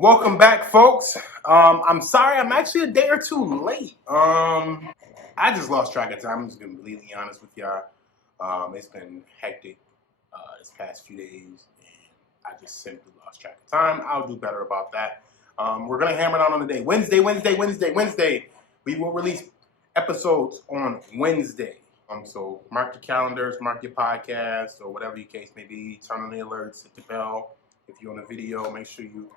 Welcome back, folks. I'm sorry, I'm actually a day or two late. I just lost track of time. I'm just gonna be completely honest with y'all. It's been hectic this past few days, and I just simply lost track of time. I'll do better about that. We're gonna hammer it out on the day. Wednesday. We will release episodes on Wednesday. So mark your calendars, mark your podcast, or whatever your case may be. Turn on the alerts, hit the bell. If you're on a video, make sure you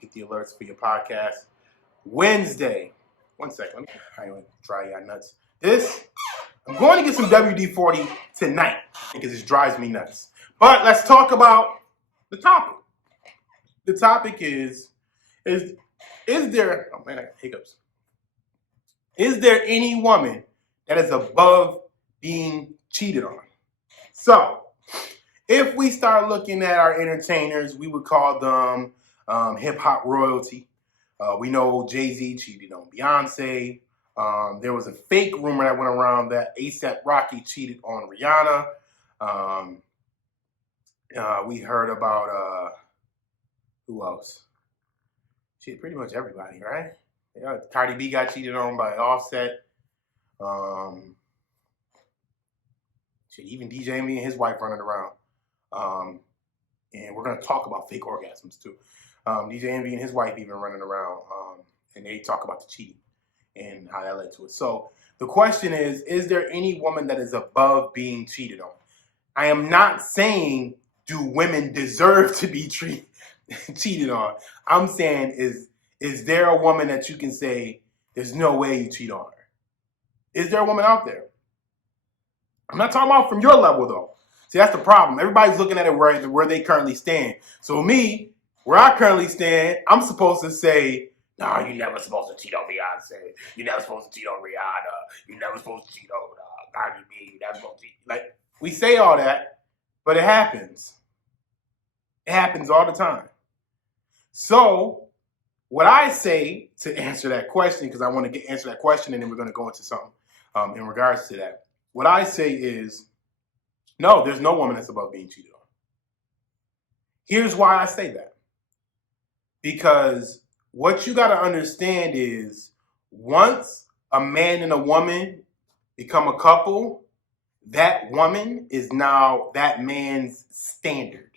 get the alerts for your podcast. Wednesday. 1 second. I ain't gonna dry y'all nuts. I'm going to get some WD-40 tonight because it drives me nuts. But let's talk about the topic. The topic is there, oh man, I got hiccups. Is there any woman that is above being cheated on? So, if we start looking at our entertainers, we would call them hip-hop royalty. We know Jay-Z cheated on Beyonce. There was a fake rumor that went around that A$AP Rocky cheated on Rihanna. We heard about, who else? Shit, pretty much everybody, right? Yeah, Cardi B got cheated on by Offset. Even DJ Envy and his wife running around. And we're going to talk about fake orgasms too. DJ Envy and his wife even running around, and they talk about the cheating and how that led to it. So the question is there any woman that is above being cheated on? I am not saying do women deserve to be cheated on. I'm saying is there a woman that you can say there's no way you cheat on her? Is there a woman out there? I'm not talking about from your level though. See, that's the problem. Everybody's looking at it where they currently stand. So me, where I currently stand, I'm supposed to say, no, you're never supposed to cheat on Beyonce. You're never supposed to cheat on Rihanna. You're never supposed to cheat on Cardi B. You're never supposed to cheat. Like, we say all that, but it happens. It happens all the time. So what I say to answer that question, because I want to answer that question, and then we're going to go into something in regards to that. What I say is, no, there's no woman that's above being cheated on. Here's why I say that. Because what you got to understand is once a man and a woman become a couple, that woman is now that man's standard.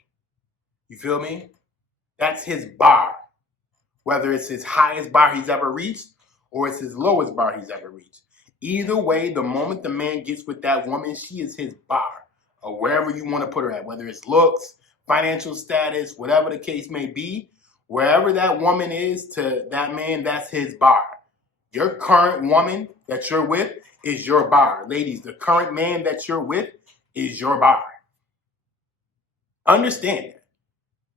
You feel me? That's his bar. Whether it's his highest bar he's ever reached or it's his lowest bar he's ever reached. Either way, the moment the man gets with that woman, she is his bar. Or wherever you want to put her at, whether it's looks, financial status, whatever the case may be, wherever that woman is to that man, that's his bar. Your current woman that you're with is your bar. Ladies, the current man that you're with is your bar. Understand that.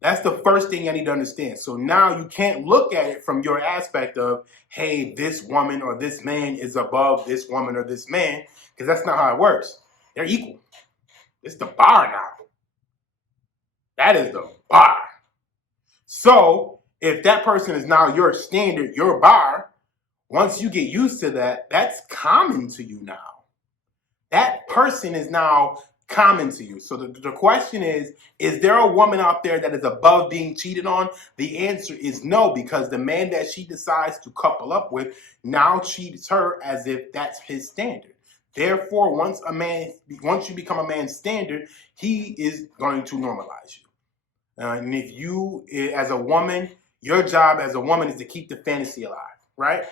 That's the first thing I need to understand. So now you can't look at it from your aspect of, hey, this woman or this man is above this woman or this man, because that's not how it works. They're equal. It's the bar now. That is the bar. So if that person is now your standard, your bar, once you get used to that, that's common to you now. That person is now common to you. So the question is there a woman out there that is above being cheated on? The answer is no, because the man that she decides to couple up with now treats her as if that's his standard. Therefore, once you become a man's standard, he is going to normalize you. And if you, as a woman, your job as a woman is to keep the fantasy alive, right?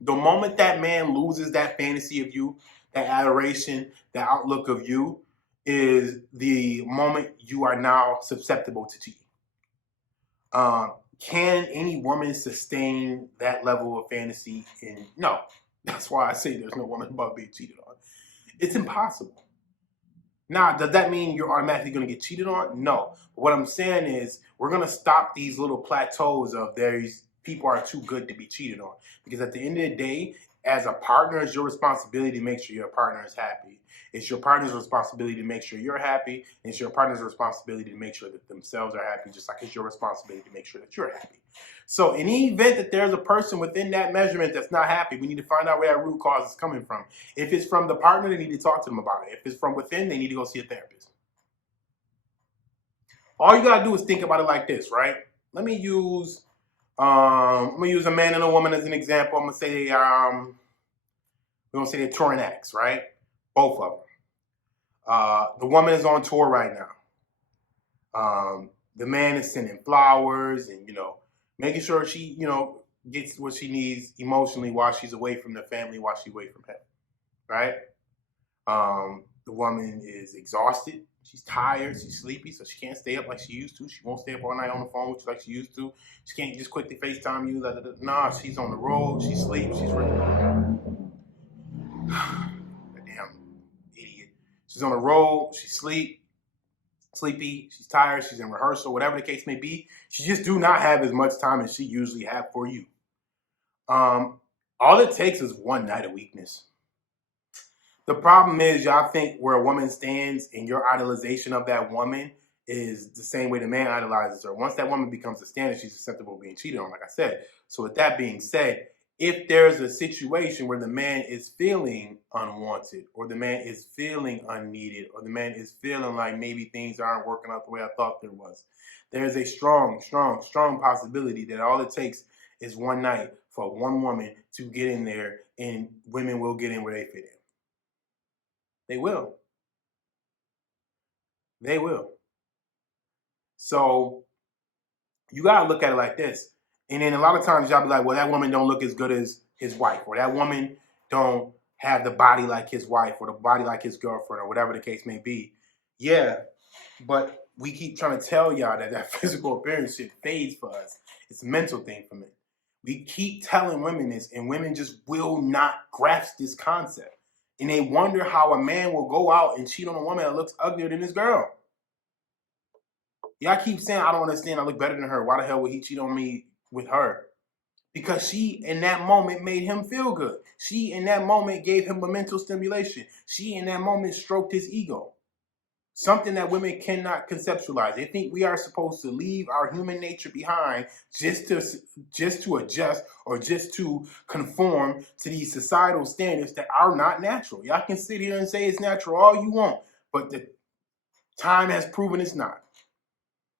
The moment that man loses that fantasy of you, that adoration, that outlook of you, is the moment you are now susceptible to cheating. Can any woman sustain that level of fantasy? No. That's why I say there's no woman above being cheated on. It's impossible. Now, does that mean you're automatically going to get cheated on? No. But what I'm saying is we're going to stop these little plateaus of these people are too good to be cheated on. Because at the end of the day, as a partner, it's your responsibility to make sure your partner is happy. It's your partner's responsibility to make sure you're happy. And it's your partner's responsibility to make sure that themselves are happy, just like it's your responsibility to make sure that you're happy. So in the event that there's a person within that measurement that's not happy, we need to find out where that root cause is coming from. If it's from the partner, they need to talk to them about it. If it's from within, they need to go see a therapist. All you got to do is think about it like this, right? let me use a man and a woman as an example. I'm gonna say we're gonna say they're touring acts, right? Both of them. The woman is on tour right now. The man is sending flowers and making sure she gets what she needs emotionally while she's away from the family, while she's away from him, right? The woman is exhausted. She's tired. She's sleepy, so she can't stay up like she used to. She won't stay up all night on the phone with you like she used to. She can't just quickly FaceTime you. Nah, she's on the road. She sleeps. She's ready. Damn idiot. She's on the road. She sleepy. She's tired. She's in rehearsal. Whatever the case may be. She just do not have as much time as she usually have for you. All it takes is one night of weakness. The problem is y'all think where a woman stands and your idolization of that woman is the same way the man idolizes her. Once that woman becomes a standard, she's susceptible to being cheated on, like I said. So with that being said, if there's a situation where the man is feeling unwanted, or the man is feeling unneeded, or the man is feeling like maybe things aren't working out the way I thought there was, there's a strong possibility that all it takes is one night for one woman to get in there, and women will get in where they fit in. They will. They will. So you gotta look at it like this. And then a lot of times y'all be like, well, that woman don't look as good as his wife, or that woman don't have the body like his wife, or the body like his girlfriend, or whatever the case may be. Yeah, but we keep trying to tell y'all that physical appearance shit fades for us. It's a mental thing for men. We keep telling women this, and women just will not grasp this concept. And they wonder how a man will go out and cheat on a woman that looks uglier than this girl. Y'all keep saying, I don't understand, I look better than her. Why the hell would he cheat on me with her? Because she, in that moment, made him feel good. She, in that moment, gave him a mental stimulation. She, in that moment, stroked his ego. Something that women cannot conceptualize. They think we are supposed to leave our human nature behind just to adjust, or just to conform to these societal standards that are not natural. Y'all can sit here and say it's natural all you want, but the time has proven it's not.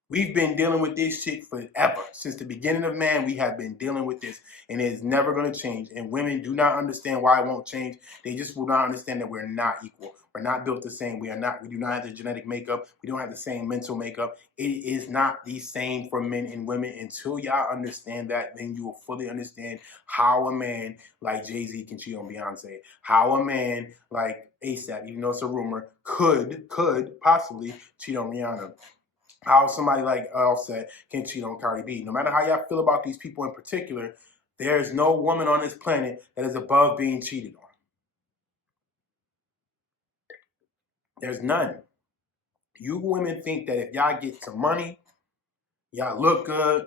We've been dealing with this shit forever. Since the beginning of man, we have been dealing with this, and it's never going to change. And women do not understand why it won't change. They just will not understand that we're not equal. We're not built the same. We do not have the genetic makeup. We don't have the same mental makeup. It is not the same for men and women. Until y'all understand that, then you will fully understand how a man like Jay-Z can cheat on Beyonce. How a man like ASAP, even though it's a rumor, could possibly cheat on Rihanna. How somebody like Offset can cheat on Cardi B. No matter how y'all feel about these people in particular, there's no woman on this planet that is above being cheated on. There's none. You women think that if y'all get some money, y'all look good,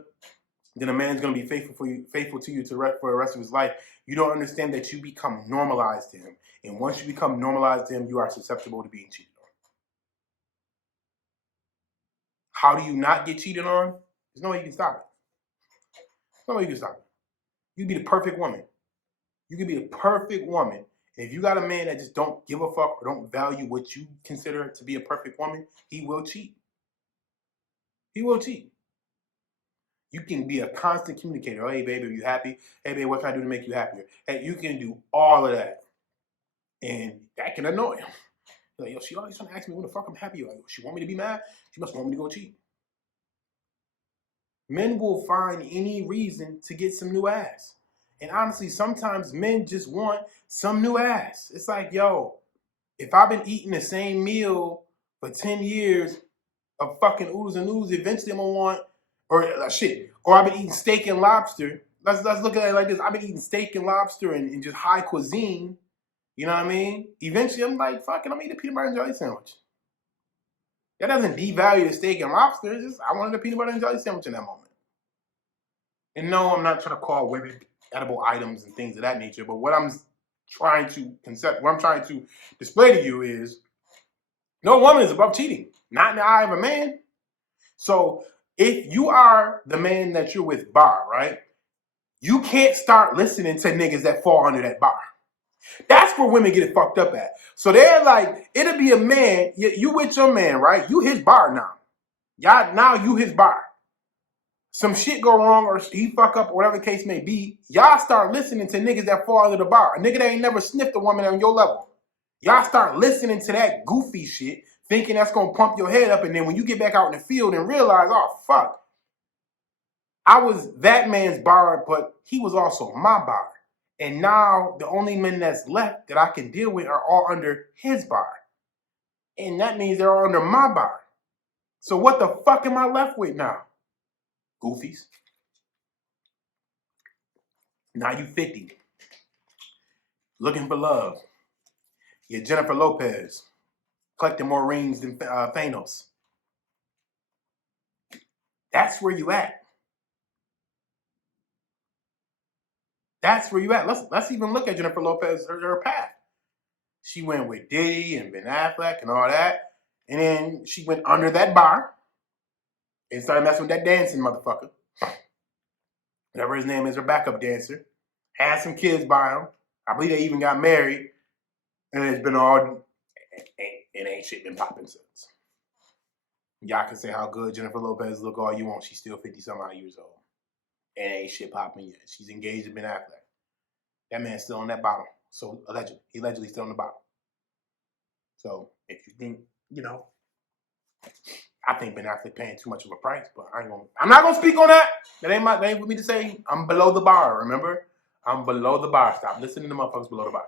then a man's gonna be faithful to you for the rest of his life. You don't understand that you become normalized to him, and once you become normalized to him, you are susceptible to being cheated on. How do you not get cheated on? There's no way you can stop it. There's no way you can stop it. You can be the perfect woman. You can be the perfect woman. And if you got a man that just don't give a fuck or don't value what you consider to be a perfect woman, he will cheat. He will cheat. You can be a constant communicator. Oh, hey, baby, are you happy? Hey, babe, what can I do to make you happier? Hey, you can do all of that. And that can annoy him. Like, yo, she always trying to ask me when the fuck I'm happy. Like, she want me to be mad? She must want me to go cheat. Men will find any reason to get some new ass. And honestly, sometimes men just want some new ass. It's like, yo, if I've been eating the same meal for 10 years of fucking oodles and noodles, eventually I'm gonna want, or I've been eating steak and lobster. Let's look at it like this. I've been eating steak and lobster and just high cuisine. You know what I mean? Eventually I'm like, fucking, I'm eating a peanut butter and jelly sandwich. That doesn't devalue the steak and lobster. It's just, I wanted a peanut butter and jelly sandwich in that moment. And no, I'm not trying to call women edible items and things of that nature, but what I'm trying to display to you is no woman is above cheating, not in the eye of a man. So if you are the man that you're with bar, right, you can't start listening to niggas that fall under that bar. That's where women get it fucked up at. So they're like, it'll be a man, you with your man, right? You his bar now. Now you his bar. some shit go wrong or he fuck up or whatever the case may be, y'all start listening to niggas that fall under the bar. A nigga that ain't never sniffed a woman on your level. Y'all start listening to that goofy shit, thinking that's gonna pump your head up, and then when you get back out in the field and realize, oh fuck, I was that man's bar, but he was also my bar. And now the only men that's left that I can deal with are all under his bar. And that means they're all under my bar. So what the fuck am I left with now? Goofies. Now you 50. Looking for love. You're Jennifer Lopez. Collecting more rings than Thanos. That's where you at. That's where you at. Let's even look at Jennifer Lopez, her path. She went with Diddy and Ben Affleck and all that. And then she went under that bar and started messing with that dancing motherfucker. Whatever his name is, her backup dancer. Had some kids by him. I believe they even got married. And it's been all, it ain't shit been popping since. Y'all can say how good Jennifer Lopez look all you want. She's still 50-some-odd years old. And ain't shit popping yet. She's engaged to Ben Affleck. That man's still on that bottle. So allegedly. He allegedly still on the bottle. So if you think, I think Ben Affleck paying too much of a price, but I'm not gonna speak on that. That ain't for me to say. I'm below the bar, remember? I'm below the bar. Stop listening to motherfuckers below the bar.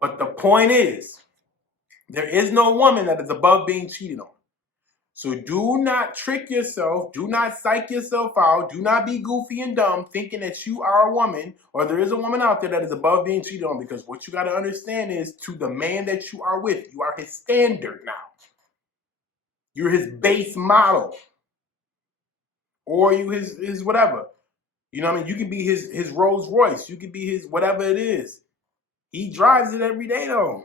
But the point is, there is no woman that is above being cheated on. So do not trick yourself. Do not psych yourself out. Do not be goofy and dumb thinking that you are a woman or there is a woman out there that is above being cheated on, because what you got to understand is, to the man that you are with, you are his standard now. You're his base model. Or you his whatever. You know what I mean? You can be his Rolls Royce. You can be his whatever it is. He drives it every day though.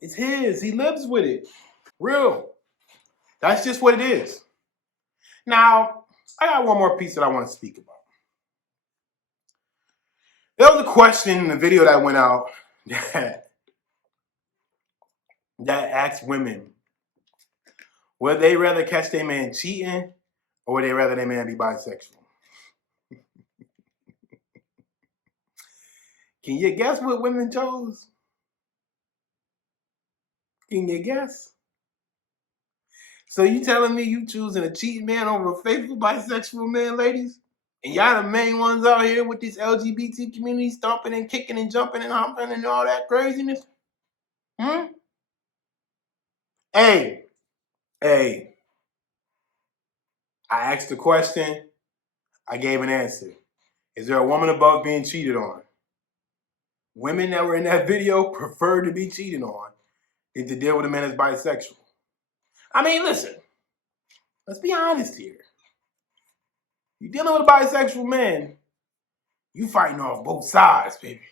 It's his. He lives with it. Real. That's just what it is. Now, I got one more piece that I want to speak about. There was a question in the video that went out that asked women, would they rather catch their man cheating or would they rather their man be bisexual? Can you guess what women chose? Can you guess? So you telling me you choosing a cheating man over a faithful bisexual man, ladies? And y'all the main ones out here with this LGBT community stomping and kicking and jumping and humping and all that craziness? Hey, I asked a question. I gave an answer. Is there a woman above being cheated on? Women that were in that video prefer to be cheated on than to deal with a man as bisexual. I mean, listen. Let's be honest here. You dealing with a bisexual man, you fighting off both sides, baby.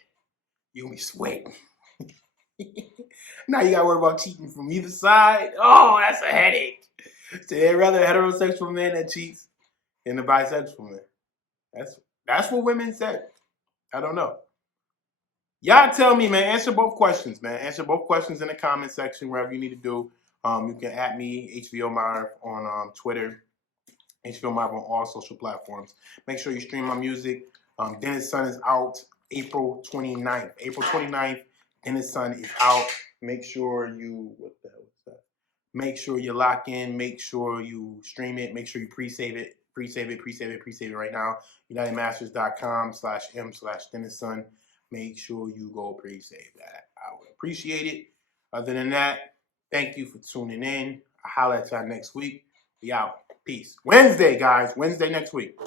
You gonna be sweating. Now you gotta worry about cheating from either side. Oh, that's a headache. So they'd rather a heterosexual man that cheats than a bisexual man. That's what women said. I don't know. Y'all tell me, man. Answer both questions, man. Answer both questions in the comment section, wherever you need to do. You can at me, HVO Marv, on Twitter. HBO Marv on all social platforms. Make sure you stream my music. Dennis Sun is out April 29th. April 29th, Dennis Sun is out. Make sure you, what the hell is that? Make sure you lock in. Make sure you stream it. Make sure you pre-save it. Pre-save it right now. UnitedMasters.com/M/Dennis Sun. Make sure you go pre-save that. I would appreciate it. Other than that, thank you for tuning in. I'll holler at y'all next week. We out. Peace. Wednesday, guys. Wednesday next week.